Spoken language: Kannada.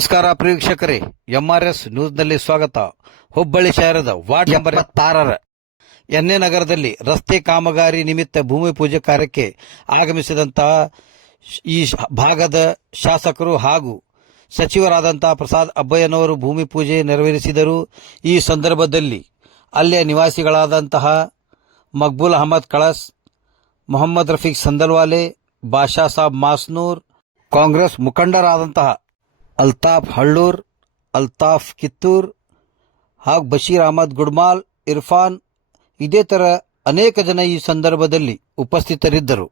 ನಮಸ್ಕಾರ ಪ್ರೇಕ್ಷಕರೇ, ಎಂಆರ್ಎಸ್ ನ್ಯೂಸ್ನಲ್ಲಿ ಸ್ವಾಗತ. ಹುಬ್ಬಳ್ಳಿ ಶಹರದ ವಾರ್ಡ್ ನಂಬರ್ 76 ಎನ್ಎ ನಗರದಲ್ಲಿ ರಸ್ತೆ ಕಾಮಗಾರಿ ನಿಮಿತ್ತ ಭೂಮಿ ಪೂಜೆ ಕಾರ್ಯಕ್ಕೆ ಆಗಮಿಸಿದಂತಹ ಈ ಭಾಗದ ಶಾಸಕರು ಹಾಗೂ ಸಚಿವರಾದಂತಹ ಪ್ರಸಾದ್ ಅಬ್ಬಯ್ಯನವರು ಭೂಮಿ ಪೂಜೆ ನೆರವೇರಿಸಿದರು. ಈ ಸಂದರ್ಭದಲ್ಲಿ ಅಲ್ಲಿಯ ನಿವಾಸಿಗಳಾದಂತಹ ಮಕ್ಬೂಲ್ ಅಹಮದ್ ಕಳಸ್, ಮೊಹಮ್ಮದ್ ರಫೀಕ್ ಸಂದಲ್ವಾಲೆ, ಬಾಷಾ ಸಾಬ್ ಮಾಸ್ನೂರ್, ಕಾಂಗ್ರೆಸ್ ಮುಖಂಡರಾದಂತಹ ಅಲ್ತಾಫ್ ಹಳ್ಳೂರ್, ಅಲ್ತಾಫ್ ಕಿತ್ತೂರ್ ಹಾಗೂ ಬಶೀರ್ ಅಹಮದ್ ಗುಡ್ಮಾಲ್, ಇರ್ಫಾನ್, ಇದೇ ತರ ಅನೇಕ ಜನ ಈ ಸಂದರ್ಭದಲ್ಲಿ ಉಪಸ್ಥಿತರಿದ್ದರು.